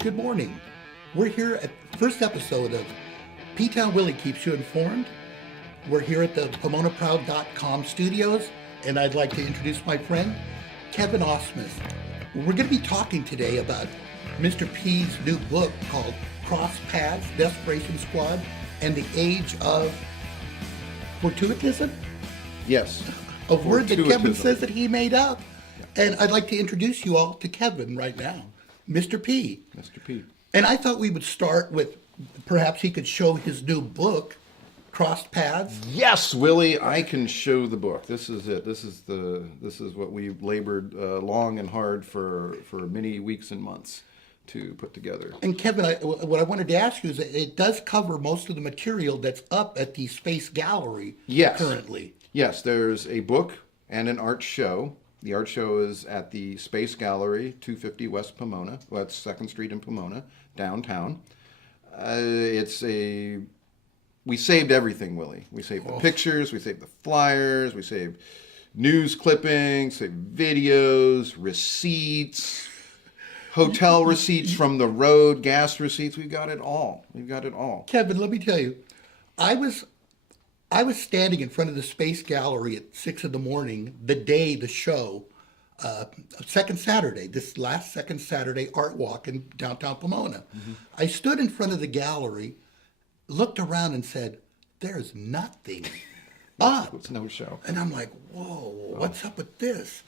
Good morning. We're here at the first episode of PTown Willie Keeps You Informed. We're here at the PomonaProud.com studios, and I'd like to introduce my friend, Kevin Ausmus. We're going to be talking today about Mr. P's new book called Cross Paths, Desperation Squad, and the Age of Fortuitism? Yes. A word that Kevin says that he made up. And I'd like to introduce you all to Kevin right now, Mr. P. Mr. P. And I thought we would start with perhaps he could show his new book, Crossed Paths. Yes, Willie, I can show the book. This is it. This is what we labored long and hard for many weeks and months to put together. And Kevin, what I wanted to ask you is that it does cover most of the material that's up at the Space Gallery currently. Yes, there's a book and an art show. The art show is at the Space Gallery, 250 West Pomona. Well, that's 2nd Street in Pomona, downtown. We saved everything, Willie. We saved the pictures, we saved the flyers, we saved news clippings, saved videos, receipts, hotel receipts from the road, gas receipts. We've got it all. We've got it all. Kevin, let me tell you, I was standing in front of the Space Gallery at 6 in the morning, the day the show, second Saturday, this last second Saturday art walk in downtown Pomona. Mm-hmm. I stood in front of the gallery, looked around and said, there's nothing up. It's no show. And I'm like, whoa, what's up with this?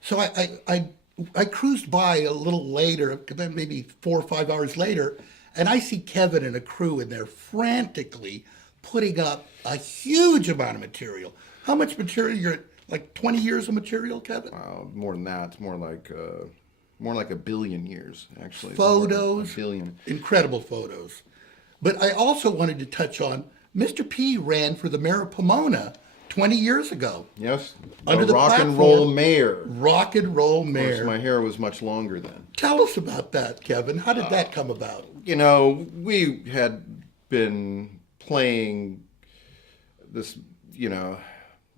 So I cruised by a little later, maybe 4 or 5 hours later, and I see Kevin and a crew in there frantically putting up a huge amount of material. How much material? You're like 20 years of material, Kevin? More than that. It's more like a billion years, actually. Photos. A billion. Incredible photos. But I also wanted to touch on Mr. P ran for the mayor of Pomona 20 years ago. Yes. Under the rock and roll mayor. Rock and roll mayor. Of course, my hair was much longer then. Tell us about that, Kevin. How did that come about? You know, we had been playing this,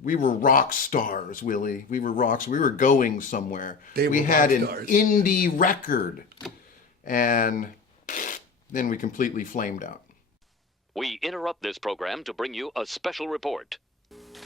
we were rock stars, Willie. We were rocks. We were going somewhere. We had an indie record, and then we completely flamed out. We interrupt this program to bring you a special report.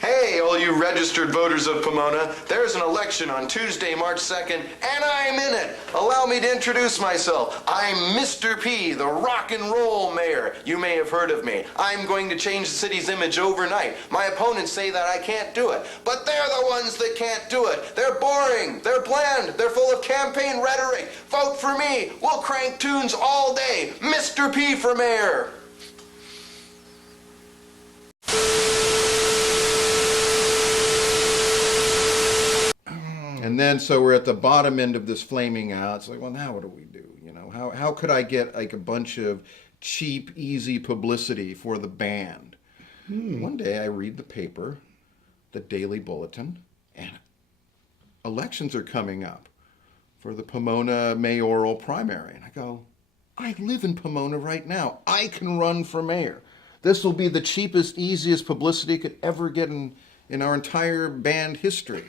Hey, all you registered voters of Pomona, there's an election on Tuesday, March 2nd, and I'm in it. Allow me to introduce myself. I'm Mr. P, the rock and roll mayor. You may have heard of me. I'm going to change the city's image overnight. My opponents say that I can't do it, but they're the ones that can't do it. They're boring, they're bland, they're full of campaign rhetoric. Vote for me. We'll crank tunes all day. Mr. P for mayor. And then, so we're at the bottom end of this flaming out. It's like, well, now what do we do? How could I get like a bunch of cheap, easy publicity for the band? One day I read the paper, the Daily Bulletin, and elections are coming up for the Pomona Mayoral primary. And I go, I live in Pomona right now. I can run for mayor. This will be the cheapest, easiest publicity could ever get in our entire band history.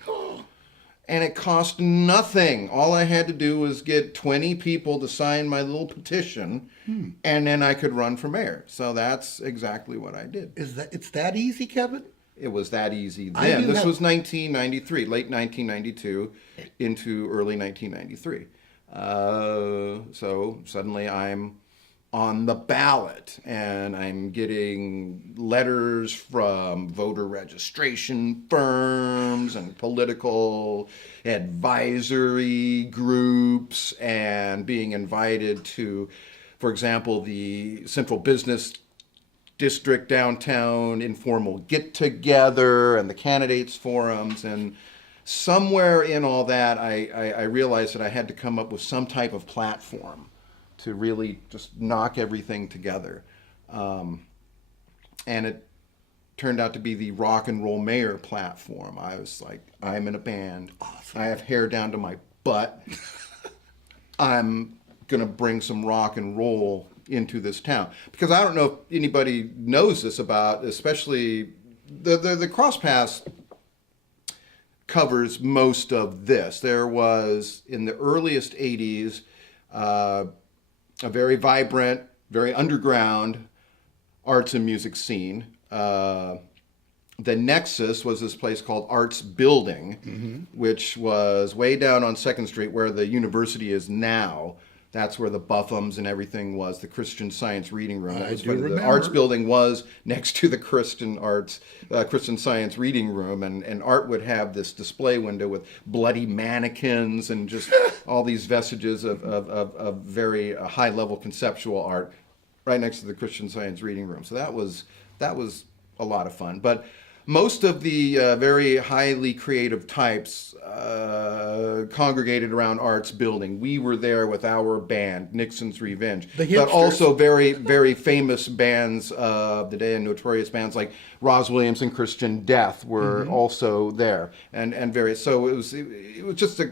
And it cost nothing. All I had to do was get 20 people to sign my little petition, and then I could run for mayor. So that's exactly what I did. It's that easy, Kevin? It was that easy then. This was 1993, late 1992 into early 1993. So suddenly I'm on the ballot, and I'm getting letters from voter registration firms and political advisory groups, and being invited to, for example, the Central Business District downtown informal get-together and the candidates forums. And somewhere in all that, I realized that I had to come up with some type of platform to really just knock everything together. And it turned out to be the rock and roll mayor platform. I was like, I'm in a band. Awesome. I have hair down to my butt. I'm gonna bring some rock and roll into this town. Because I don't know if anybody knows this about, especially the Cross Paths covers most of this. There was, in the earliest 80s, a very vibrant, very underground arts and music scene. The nexus was this place called Arts Building, which was way down on 2nd Street where the university is now. That's where the Buffums and everything was, the Christian Science Reading Room. I do The remember. Arts Building was next to the Christian Science Reading Room, and art would have this display window with bloody mannequins and just all these vestiges of very high-level conceptual art right next to the Christian Science Reading Room. So that was a lot of fun. But most of the very highly creative types congregated around Arts Building. We were there with our band, Nixon's Revenge. The but hipsters. also very, very famous bands of the day, and notorious bands like Roz Williams and Christian Death were also there. And various. So it was just a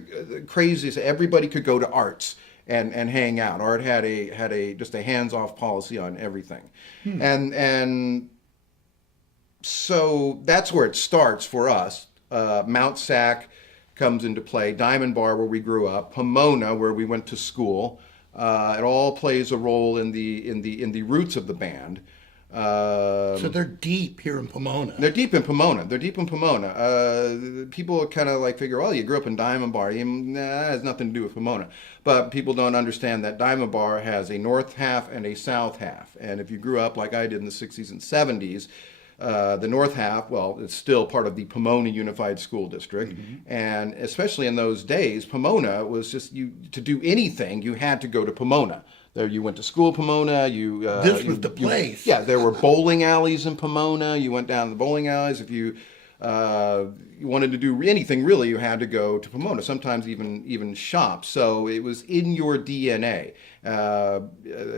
crazy. Everybody could go to Arts and hang out. Art had just a hands-off policy on everything. And so that's where it starts for us. Mount Sac comes into play. Diamond Bar, where we grew up. Pomona, where we went to school. It all plays a role in the roots of the band. So they're deep here in Pomona. They're deep in Pomona. People kind of like figure, oh, you grew up in Diamond Bar. That has nothing to do with Pomona. But people don't understand that Diamond Bar has a north half and a south half. And if you grew up like I did in the 60s and 70s, the north half, well, it's still part of the Pomona Unified School District. And especially in those days, Pomona was just, to do anything, you had to go to Pomona. There, you went to school, Pomona. This was the place. There were bowling alleys in Pomona. You went down the bowling alleys. If you wanted to do anything, really, you had to go to Pomona. Sometimes even shop. So it was in your DNA.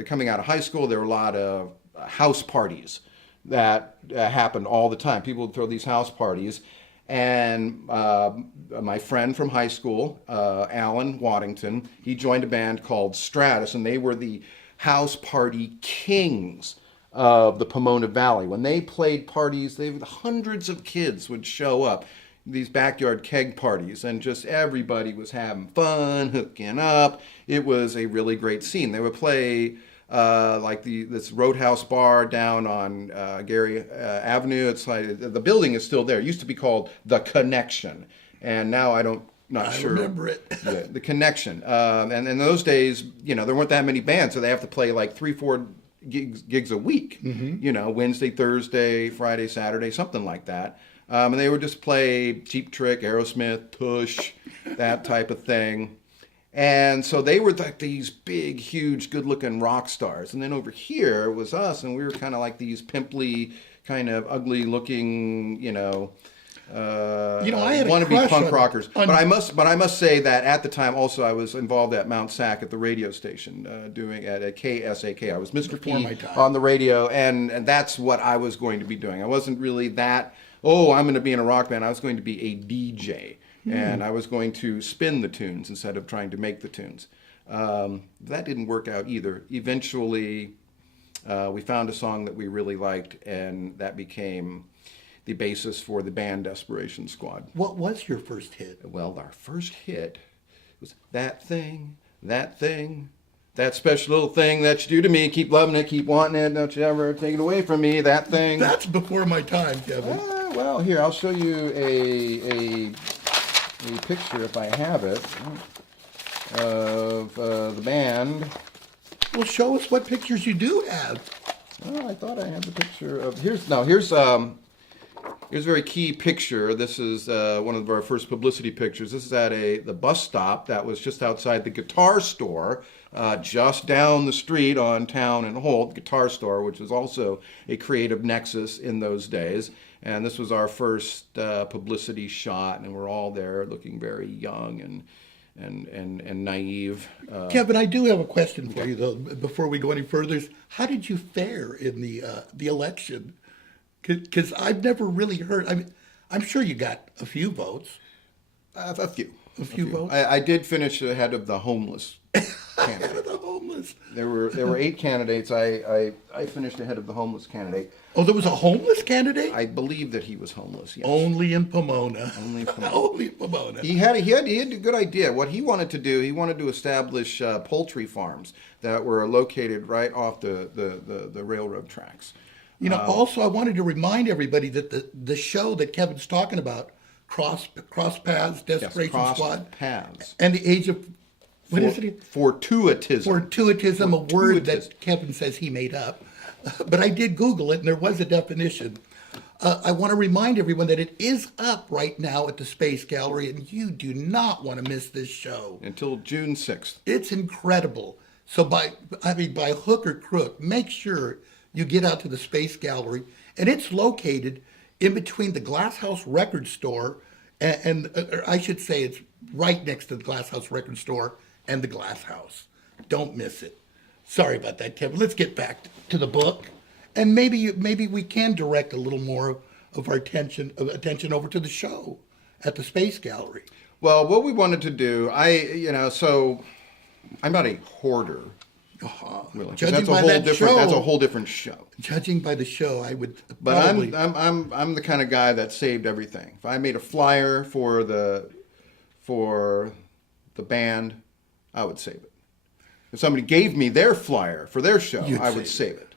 Coming out of high school, there were a lot of house parties that happened all the time. People would throw these house parties. And my friend from high school, Alan Waddington, he joined a band called Stratus, and they were the house party kings of the Pomona Valley. When they played parties, hundreds of kids would show up, these backyard keg parties, and just everybody was having fun, hooking up. It was a really great scene. They would play this Roadhouse bar down on Gary Avenue. It's like the building is still there. It used to be called The Connection, and now I remember it. Yeah, The Connection. And in those days, there weren't that many bands, so they have to play like 3-4 gigs a week. Wednesday, Thursday, Friday, Saturday, something like that. And they would just play Cheap Trick, Aerosmith, Tush, that type of thing. And so they were like these big, huge, good-looking rock stars. And then over here was us, and we were kind of like these pimply, kind of ugly-looking, I had a wannabe crush punk rockers. But I must say that at the time, also, I was involved at Mount Sac at the radio station, doing at a KSAK. I was Mr. Before P my time. on the radio, and that's what I was going to be doing. I wasn't really that, I'm going to be in a rock band. I was going to be a DJ. And I was going to spin the tunes instead of trying to make the tunes. That didn't work out either. Eventually, we found a song that we really liked, and that became the basis for the band Desperation Squad. What was your first hit? Well, our first hit was That special little thing that you do to me. Keep loving it, keep wanting it, don't you ever take it away from me, that thing. That's before my time, Kevin. Well, here, I'll show you a picture, if I have it, of the band. Well, show us what pictures you do have. Oh, I thought I had the picture of. Here's a very key picture. This is one of our first publicity pictures. This is at the bus stop that was just outside the guitar store, just down the street on Town and Holt, Guitar Store, which was also a creative nexus in those days. And this was our first publicity shot, and we're all there looking very young and naive. Kevin, I do have a question for you, though, before we go any further. How did you fare in the election? Because I've never really heard. I mean, I'm sure you got a few votes. A few votes. I did finish ahead of the homeless candidate. Ahead of the homeless. homeless? There were 8 candidates. I finished ahead of the homeless candidate. Oh, there was a homeless candidate? I believe that he was homeless. Yes. Only in Pomona. Only in Pomona. Only in Pomona. He had a good idea. What he wanted to do, he wanted to establish poultry farms that were located right off the railroad tracks. You know, also I wanted to remind everybody that the show that Kevin's talking about, Cross Paths, Desperation Cross Squad, Paths. and the Age of what is it? Fortuitism. Fortuitism, a word Fortuitous. that Kevin says he made up. But I did Google it, and there was a definition. I want to remind everyone that it is up right now at the Space Gallery, and you do not want to miss this show. Until June 6th. It's incredible. So by hook or crook, make sure you get out to the Space Gallery, and it's located in between the Glass House Record Store, or I should say it's right next to the Glass House Record Store and the Glass House. Don't miss it. Sorry about that, Kevin. Let's get back to the book, and maybe we can direct a little more of our attention over to the show at the Space Gallery. Well, what we wanted to do, so I'm not a hoarder. Really. Judging That's a by whole that different. show, That's a whole different show. Judging by the show, I would. But probably, I'm the kind of guy that saved everything. If I made a flyer for the band, I would save it. If somebody gave me their flyer for their show, I would save it.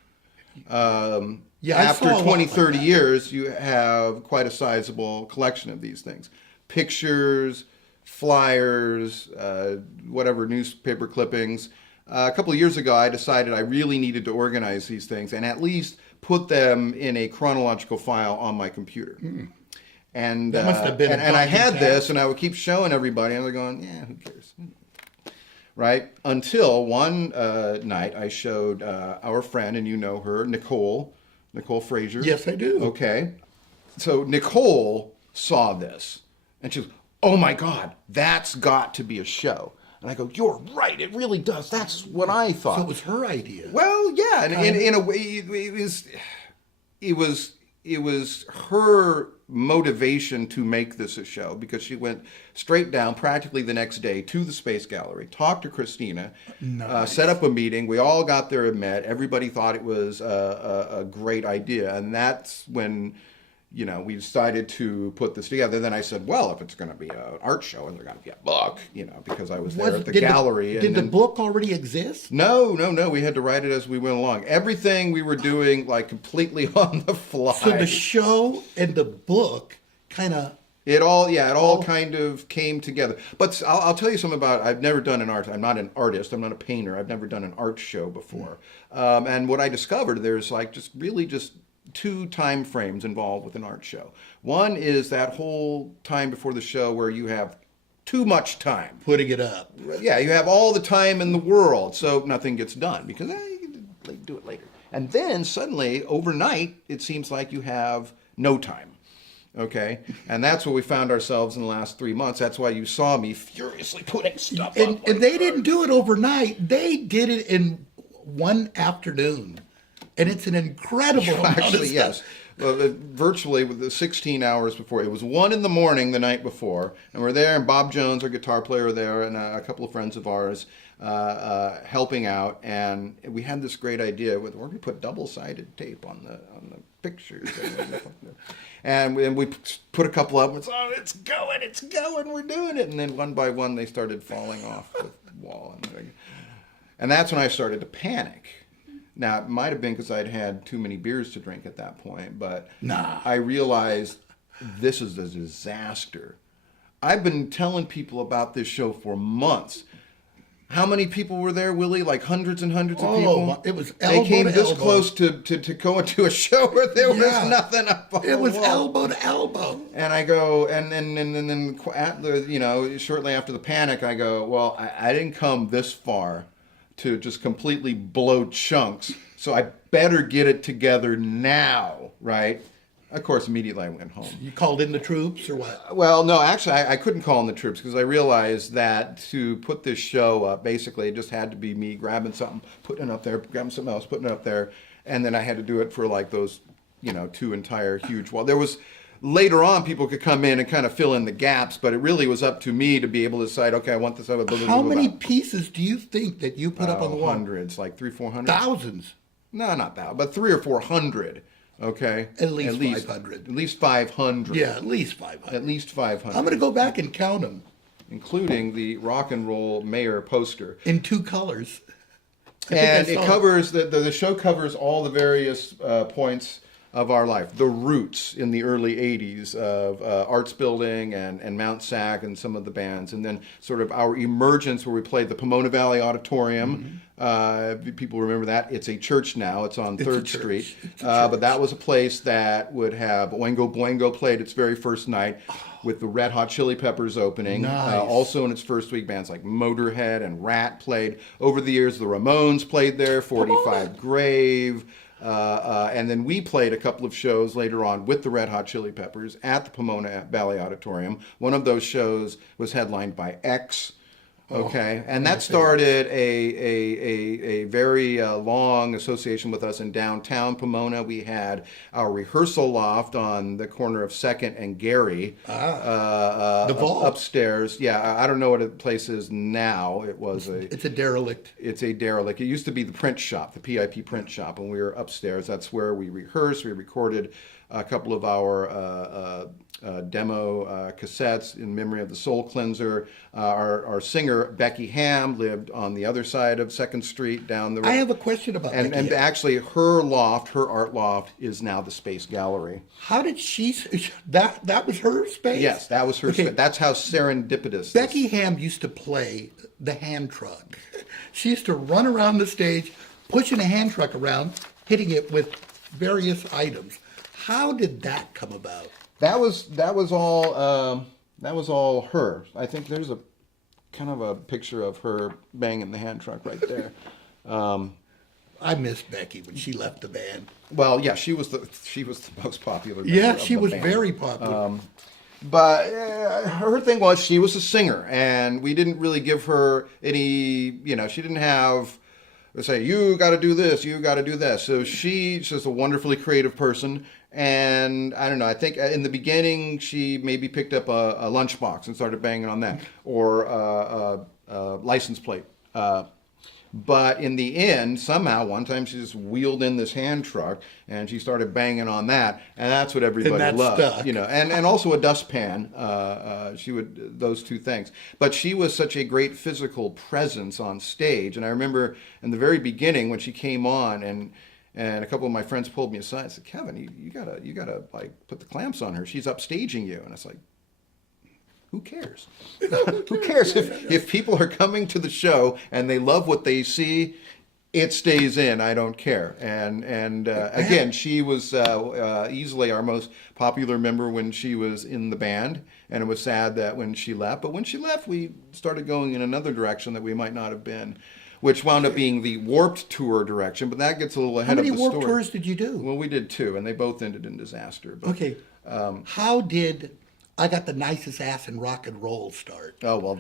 Yeah, I after saw a lot 20, like 30 that. years, you have quite a sizable collection of these things. Pictures, flyers, whatever, newspaper clippings. A couple of years ago, I decided I really needed to organize these things and at least put them in a chronological file on my computer. And That must have been a and I had daunting this, task. and I would keep showing everybody, and they're going, "Yeah, who cares?" Right? Until one night, I showed our friend, and you know her, Nicole Frazier. Yes, I do. Okay. So Nicole saw this, and she goes, "Oh my God, that's got to be a show." And I go, "You're right. It really does. That's what I thought." So it was her idea. Well, yeah, and in a way, it was her motivation to make this a show, because she went straight down practically the next day to the Space Gallery, talked to Christina, set up a meeting. We all got there and met. Everybody thought it was a great idea, and that's when we decided to put this together. Then I said, well, if it's going to be an art show and there's going to be a book, because I was there at the gallery. Did the book already exist? No. We had to write it as we went along. Everything we were doing like completely on the fly. So the show and the book kind of... It all kind of came together. But I'll tell you something about, I've never done an art. I'm not an artist. I'm not a painter. I've never done an art show before. And what I discovered, there's just 2 time frames involved with an art show. One is that whole time before the show where you have too much time. Putting it up. Yeah, you have all the time in the world, so nothing gets done because you can do it later. And then suddenly, overnight, it seems like you have no time. Okay? And that's what we found ourselves in the last 3 months. That's why you saw me furiously putting stuff up. And they didn't do it overnight. They did it in one afternoon. And it's an incredible amount of Actually, stuff. yes. Virtually with the 16 hours before. It was 1 a.m. the night before. And we're there, and Bob Jones, our guitar player, there, and a couple of friends of ours helping out. And we had this great idea where we put double-sided tape on the pictures. And we put a couple up, and it's going, we're doing it. And then one by one, they started falling off the wall. And that's when I started to panic. Now, it might have been because I'd had too many beers to drink at that point, but I realized this is a disaster. I've been telling people about this show for months. How many people were there, Willie? Like hundreds and hundreds of people? It was They elbow came to this elbow. close to going to a show where there was nothing up on It was the wall. elbow to elbow. And I go, and then shortly after the panic, I go, well, I didn't come this far to just completely blow chunks, so I better get it together now, right? Of course, immediately I went home. You called in the troops or what? Well, no, actually, I couldn't call in the troops because I realized that to put this show up, basically, it just had to be me grabbing something, putting it up there, grabbing something else, putting it up there, and then I had to do it for like those, 2 entire huge walls. There was later on, people could come in and kind of fill in the gaps, but it really was up to me to be able to decide, okay, I want this. How many pieces do you think that you put up on the wall? Hundreds, like 300-400. Thousands. No, not that, but 300 or 400. Okay, At least 500. At least 500. Yeah, at least 500. At least 500. I'm going to go back and count them. Including the rock and roll mayor poster. In 2 colors. And it covers, the show covers all the various points of our life. The roots in the early 80s of Arts Building and Mount Sac and some of the bands. And then sort of our emergence where we played the Pomona Valley Auditorium. People remember that. It's a church now. It's on 3rd Street. But that was a place that would have Oingo Boingo played its very first night with the Red Hot Chili Peppers opening. Nice. Also in its first week, bands like Motorhead and Rat played. Over the years, the Ramones played there, 45 Grave. And then we played a couple of shows later on with the Red Hot Chili Peppers at the Pomona Valley Auditorium. One of those shows was headlined by X. Okay, and that started a very long association with us in downtown Pomona. We had our rehearsal loft on the corner of 2nd and Gary. The vault. Upstairs. Yeah, I don't know what the place is now. It's a derelict. It's a derelict. It used to be the print shop, the PIP print shop, and we were upstairs. That's where we rehearsed. We recorded a couple of our demo cassettes in memory of the Soul Cleanser. Our singer, Becky Ham, lived on the other side of 2nd Street down the road. I have a question about Becky And Ham. actually, her loft, her art loft, is now the Space Gallery. How did she... That was her space? Yes, that was her space. That's how serendipitous. Becky Ham used to play the hand truck. She used to run around the stage, pushing a hand truck around, hitting it with various items. How did that come about? That was all her. I think there's a kind of a picture of her banging the hand truck right there. I miss Becky when she left the band. Well, yeah, she was the most popular member Yeah, of she the was band. very popular. But her thing was she was a singer, and we didn't really give her any, she didn't have, let's say, you got to do this, you got to do this. So she's just a wonderfully creative person. And I don't know, I think in the beginning she maybe picked up a lunchbox and started banging on that, or a license plate. But in the end, somehow, one time she just wheeled in this hand truck and she started banging on that, and that's what everybody loved, stuck. And also a dustpan. She would, those two things. But she was such a great physical presence on stage, and I remember in the very beginning when she came on, and a couple of my friends pulled me aside and said, "Kevin, you gotta like put the clamps on her. She's upstaging you." And it's like, who cares? Who cares if people are coming to the show and they love what they see? It stays in. I don't care. And again, she was easily our most popular member when she was in the band, and it was sad that when she left. But when she left, we started going in another direction that we might not have been, which wound up being the Warped Tour direction. But that gets a little ahead of the story. How many Warped Tours did you do? Well, we did 2, and they both ended in disaster. But, Okay. How did I Got the Nicest Ass in Rock and Roll start? Oh, well,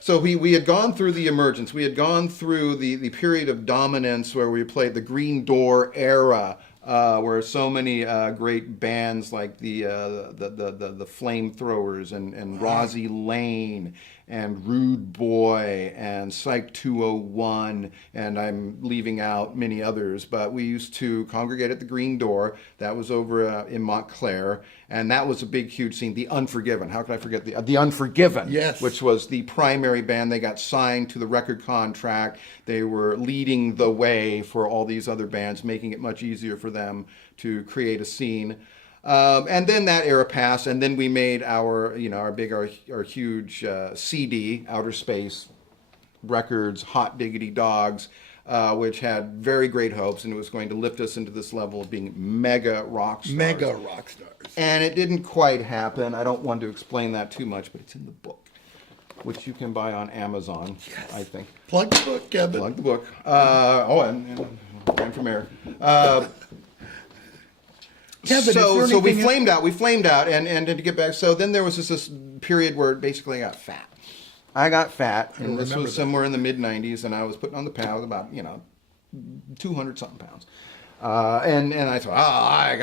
So we had gone through the emergence. We had gone through the period of dominance where we played the Green Door era, where so many great bands like the Flamethrowers and Rosie Lane and Rude Boy and Psych 201, and I'm leaving out many others, but we used to congregate at the Green Door. That was over in Montclair, and that was a big, huge scene. The Unforgiven. How could I forget the Unforgiven? Yes. Which was the primary band. They got signed to the record contract. They were leading the way for all these other bands, making it much easier for them to create a scene. And then that era passed, and then we made our huge CD, Outer Space Records, Hot Diggity Dogs, which had very great hopes, and it was going to lift us into this level of being mega rock stars. Mega rock stars. And it didn't quite happen. I don't want to explain that too much, but it's in the book, which you can buy on Amazon, yes. I think. Plug the book, Kevin. Plug the book. And ran from air. Kevin, so we flamed out, and to get back, so then there was this period where basically I got fat. I got fat, and this was somewhere in the mid-90s, and I was putting on the pound about, 200-something pounds. And I thought, I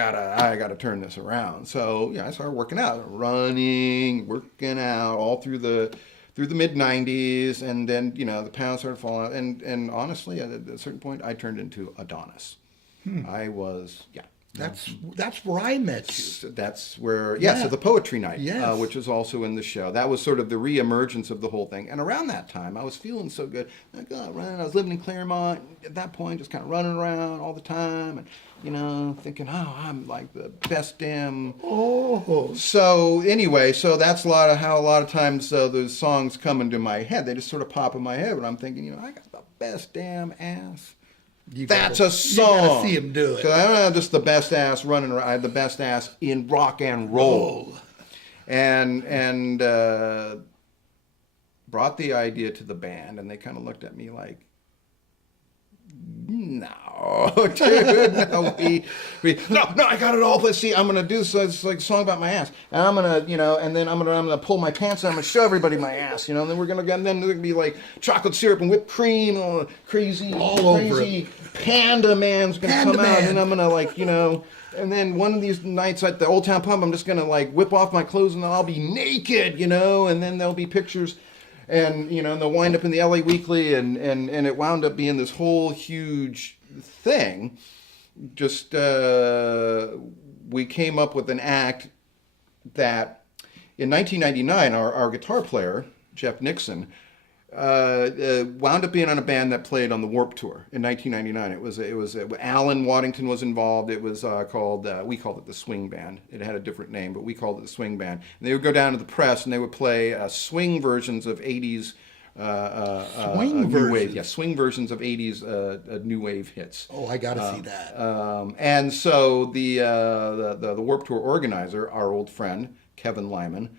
gotta turn this around. So I started working out, working out all through the mid '90s, and then the pounds started falling out. And honestly, at a certain point, I turned into Adonis. I was That's where I met you. So that's where, so the poetry night, Yes. which is also in the show. That was sort of the reemergence of the whole thing. And around that time, I was feeling so good. I was living in Claremont at that point, just kind of running around all the time, and thinking, I'm like the best damn. Oh. So anyway, that's how a lot of times those songs come into my head. They just sort of pop in my head, and I'm thinking, I got the best damn ass. That's a song. You gotta see him do it. Because I don't have just the best ass running around. I have the best ass in rock and roll. And brought the idea to the band, and they kind of looked at me like, no, dude, no, no, I got it all. Let's see, I'm gonna do this. It's like a song about my ass, and I'm gonna, and then I'm gonna pull my pants down, I'm gonna show everybody my ass, and then and then there's gonna be like chocolate syrup and whipped cream, crazy Panda Man's gonna come out, and I'm gonna and then one of these nights at the Old Town Pub, I'm just gonna whip off my clothes and I'll be naked, and then there'll be pictures. And and they'll wind up in the LA Weekly, and it wound up being this whole huge thing. Just we came up with an act that in 1999, our guitar player Jeff Nixon wound up being on a band that played on the Warped Tour in 1999. It was Alan Waddington was involved. It was called we called it the Swing Band. It had a different name, but we called it the Swing Band. And they would go down to the press and they would play swing versions of 80s new wave, swing versions of 80s new wave hits. Oh, I gotta see that. And so the Warped Tour organizer, our old friend Kevin Lyman,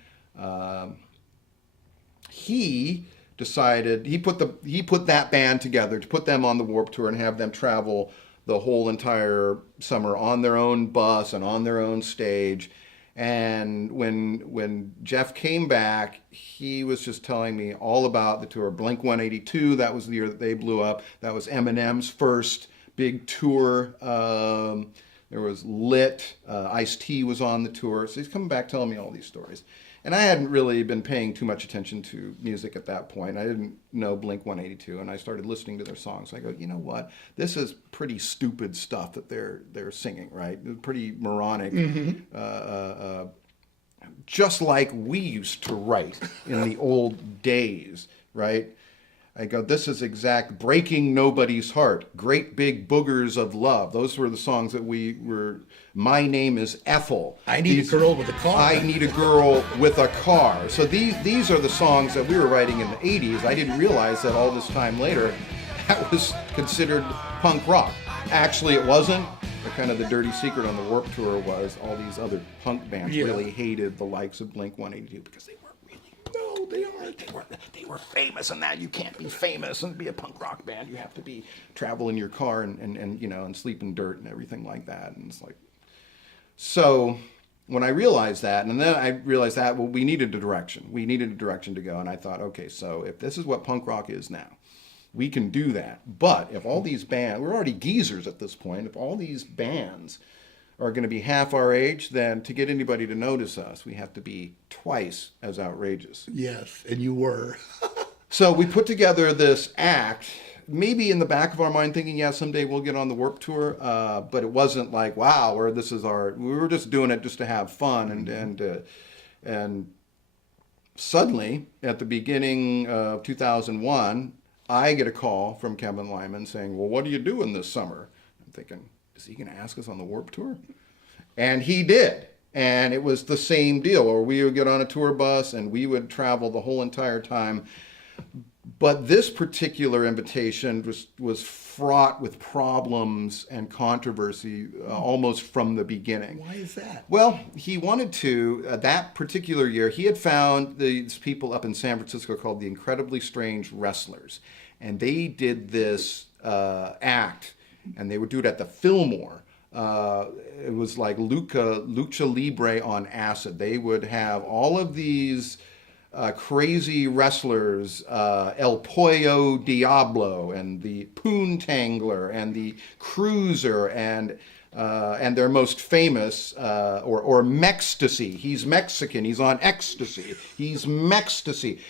he decided he put that band together to put them on the Warped Tour and have them travel the whole entire summer on their own bus and on their own stage. And when Jeff came back, he was just telling me all about the tour. Blink-182, that was the year that they blew up. That was Eminem's first big tour. There was Lit, Ice-T was on the tour. So he's coming back telling me all these stories. And I hadn't really been paying too much attention to music at that point. I didn't know Blink-182, and I started listening to their songs. I go, you know what? This is pretty stupid stuff that they're singing, right? Pretty moronic, just like we used to write in the old days, right? I go, this is exact Breaking Nobody's Heart, Great Big Boogers of Love. Those were the songs that we were. My Name is Ethel. I Need a Girl with a Car. I Need a Girl with a Car. So these are the songs that we were writing in the 80s. I didn't realize that all this time later, that was considered punk rock. Actually, it wasn't. But kind of the dirty secret on the Warped Tour was all these other punk bands really hated the likes of Blink-182 because they weren't really. No, they aren't. They were famous, and that you can't be famous and be a punk rock band. You have to be travel in your car and sleep in dirt and everything like that. And it's like. So when I realized that, and then I realized that, we needed a direction. We needed a direction to go. And I thought, okay, so if this is what punk rock is now, we can do that. But if all these bands, we're already geezers at this point, if all these bands are going to be half our age, then to get anybody to notice us, we have to be twice as outrageous. Yes, and you were. So we put together this act, maybe in the back of our mind thinking, someday we'll get on the Warped Tour, but it wasn't like, wow, we were just doing it just to have fun. And suddenly, at the beginning of 2001, I get a call from Kevin Lyman saying, well, what are you doing this summer? I'm thinking, is he going to ask us on the Warped Tour? And he did. And it was the same deal, where we would get on a tour bus and we would travel the whole entire time. But this particular invitation was fraught with problems and controversy almost from the beginning. Why is that? Well, he wanted to, that particular year, he had found these people up in San Francisco called the Incredibly Strange Wrestlers. And they did this act, and they would do it at the Fillmore. It was like lucha libre on acid. They would have all of these crazy wrestlers, El Pollo Diablo and the Poontangler and the Cruiser and their most famous, or Mextasy. He's Mexican. He's on ecstasy. He's Mextasy.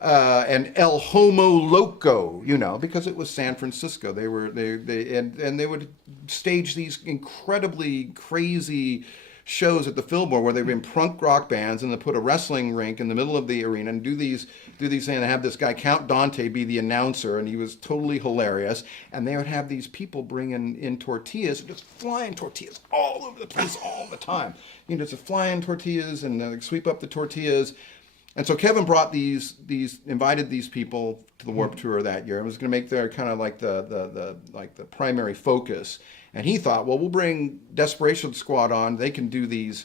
And El Homo Loco, because it was San Francisco. They would stage these incredibly crazy shows at the Fillmore where they'd been punk rock bands and they put a wrestling rink in the middle of the arena and do these things and have this guy Count Dante be the announcer, and he was totally hilarious. And they would have these people bringing in tortillas, just flying tortillas all over the place all the time. Just flying tortillas, and they'd sweep up the tortillas. And so Kevin brought invited these people to the Warped Tour that year. It was going to make their kind of like the primary focus. And he thought, well, we'll bring Desperation Squad on. They can do these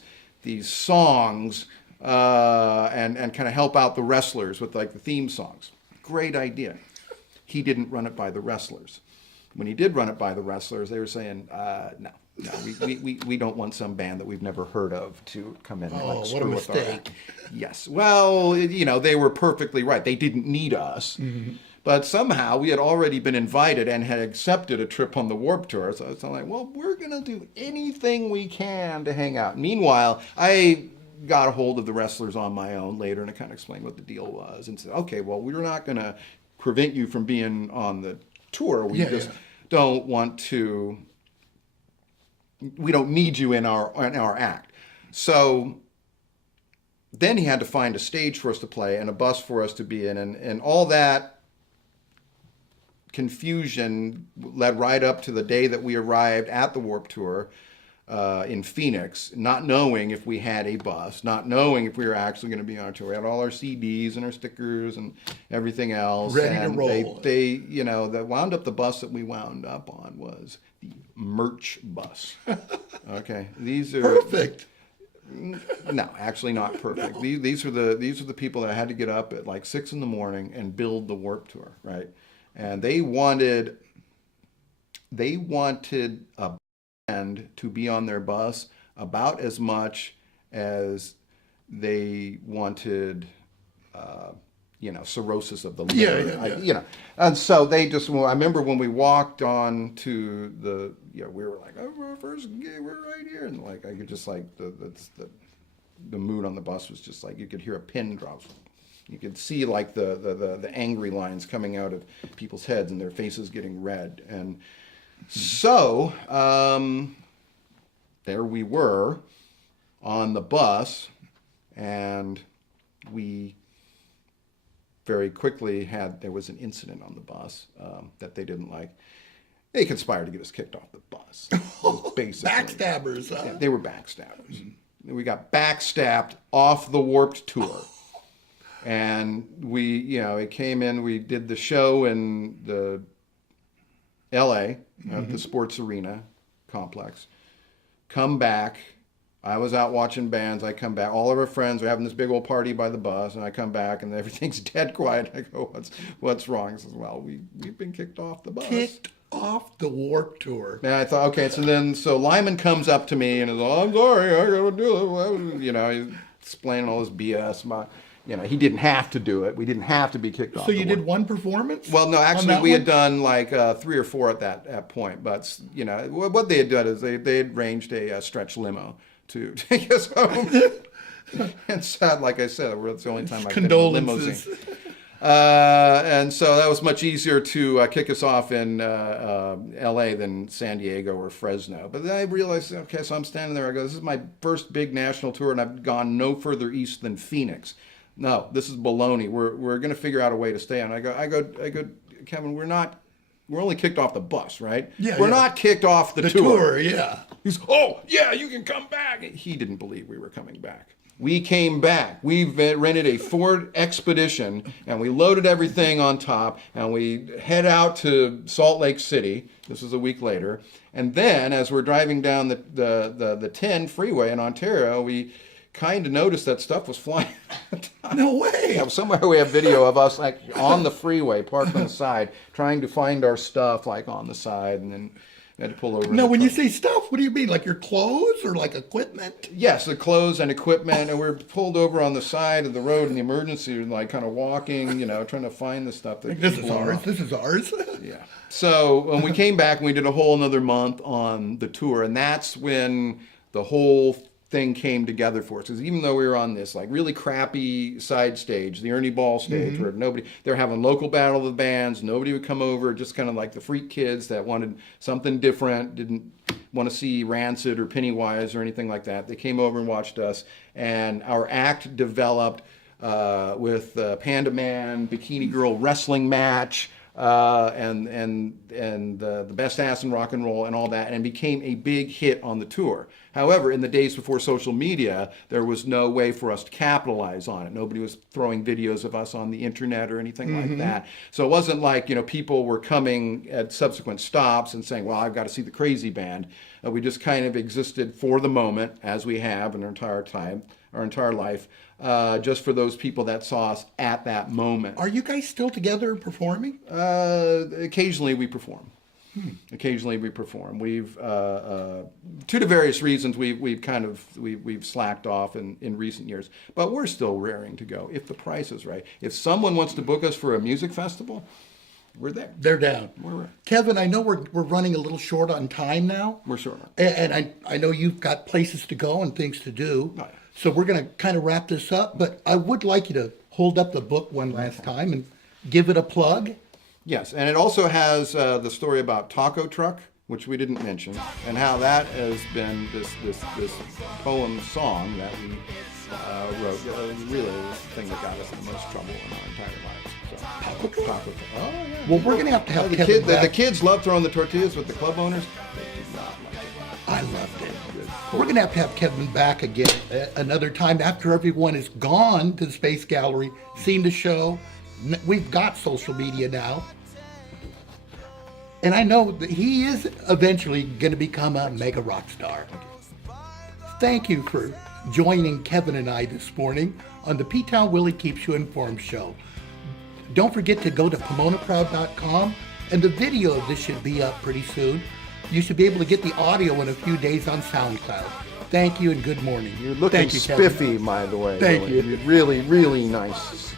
songs and kind of help out the wrestlers with like the theme songs. Great idea. He didn't run it by the wrestlers. When he did run it by the wrestlers, they were saying, no, we don't want some band that we've never heard of to come in and what a screw with our mistake. act. Yes. Well, they were perfectly right. They didn't need us. Mm-hmm. But somehow we had already been invited and had accepted a trip on the Warped Tour. So it's like, well, we're going to do anything we can to hang out. Meanwhile, I got a hold of the wrestlers on my own later and I kind of explained what the deal was and said, okay, well, we're not going to prevent you from being on the tour. We don't want to, we don't need you in our act. So then he had to find a stage for us to play and a bus for us to be in, and all that confusion led right up to the day that we arrived at the Warped Tour in Phoenix, not knowing if we had a bus, not knowing if we were actually going to be on a tour. We had all our CDs and our stickers and everything else. Ready to roll. They the bus that we wound up on was the merch bus. Okay. These are Perfect. No, actually not perfect. No. These are the people that had to get up at like 6 a.m. and build the Warped Tour, right? And they wanted a band to be on their bus about as much as they wanted, cirrhosis of the liver. Yeah. And so they just. I remember when we walked on to the. We were like, oh, our first gig, we're right here, and like I could just like the mood on the bus was just like you could hear a pin drop. You could see like the angry lines coming out of people's heads and their faces getting red. And so there we were on the bus, and we very quickly there was an incident on the bus that they didn't like. They conspired to get us kicked off the bus. Basically. Backstabbers, huh? Yeah, they were backstabbers. Mm-hmm. We got backstabbed off the Warped Tour. And we, it came in, we did the show in the LA at the Sports Arena complex. Come back. I was out watching bands. I come back. All of our friends are having this big old party by the bus, and I come back and everything's dead quiet. I go, what's wrong? He says, well, we've been kicked off the bus. Kicked off the Warped Tour. And I thought, okay, so Lyman comes up to me and is, I'm sorry, I gotta do it. He's explaining all this BS. He didn't have to do it. We didn't have to be kicked off. So you did one performance? Well, no, actually we had done like 3 or 4 at that point. But what they had done is they had arranged a stretch limo to take us home. And sad, like I said, it's the only time I've been in a limousine. And so that was much easier to kick us off in LA than San Diego or Fresno. But then I realized, okay, so I'm standing there. I go, this is my first big national tour, and I've gone no further east than Phoenix. No, this is baloney. We're going to figure out a way to stay on. I go, Kevin, we're only kicked off the bus, right? Yeah. We're not kicked off the tour. Yeah. He's, oh, yeah, you can come back. He didn't believe we were coming back. We came back. We rented a Ford Expedition, and we loaded everything on top, and we head out to Salt Lake City. This was a week later. And then, as we're driving down the 10 freeway in Ontario, we kind of noticed that stuff was flying. No way. Yeah, somewhere we have video of us like on the freeway, parked on the side, trying to find our stuff like on the side, and then We had to pull over. No, the when you truck. say stuff, what do you mean? Like your clothes or like equipment? Yes, the clothes and equipment, and we're pulled over on the side of the road in the emergency, like kind of walking, trying to find the stuff that This is people are ours. on. This is ours. Yeah. So when we came back, we did a whole another month on the tour, and that's when the whole thing came together for us. Because even though we were on this like really crappy side stage, the Ernie Ball stage, where they're having local battle of the bands, nobody would come over, just kind of like the freak kids that wanted something different, didn't want to see Rancid or Pennywise or anything like that. They came over and watched us, and our act developed with Panda Man, Bikini Girl wrestling match, and the best ass in rock and roll and all that, and became a big hit on the tour. However, in the days before social media, there was no way for us to capitalize on it. Nobody was throwing videos of us on the internet or anything like that. So it wasn't like, people were coming at subsequent stops and saying, well, I've got to see the Crazy Band. We just kind of existed for the moment, as we have in our entire life, just for those people that saw us at that moment. Are you guys still together performing? Occasionally we perform. Occasionally we perform. We've, due to various reasons, we've slacked off in recent years, but we're still raring to go if the price is right. If someone wants to book us for a music festival, we're there. They're down. We're Kevin, I know we're running a little short on time now. We're short. And I know you've got places to go and things to do. Right. So we're going to kind of wrap this up, but I would like you to hold up the book one last time and give it a plug. Yes, and it also has the story about Taco Truck, which we didn't mention, and how that has been this poem song that we wrote. Really, the thing that got us in the most trouble in our entire lives. So, Taco Truck. Oh yeah. Well, we're going to have the Kevin back. The kids love throwing the tortillas with the club owners. They do not like it. I loved it. We're going to have Kevin back again another time after everyone is gone to the Space Gallery, seen the show. We've got social media now. And I know that he is eventually going to become a mega rock star. Thank you for joining Kevin and I this morning on the PTown Willie Keeps You Informed show. Don't forget to go to pomonaproud.com, and the video of this should be up pretty soon. You should be able to get the audio in a few days on SoundCloud. Thank you and good morning. You're looking Thank you, Kevin. spiffy, by the way. Thank Willie. you. You're really, really nice.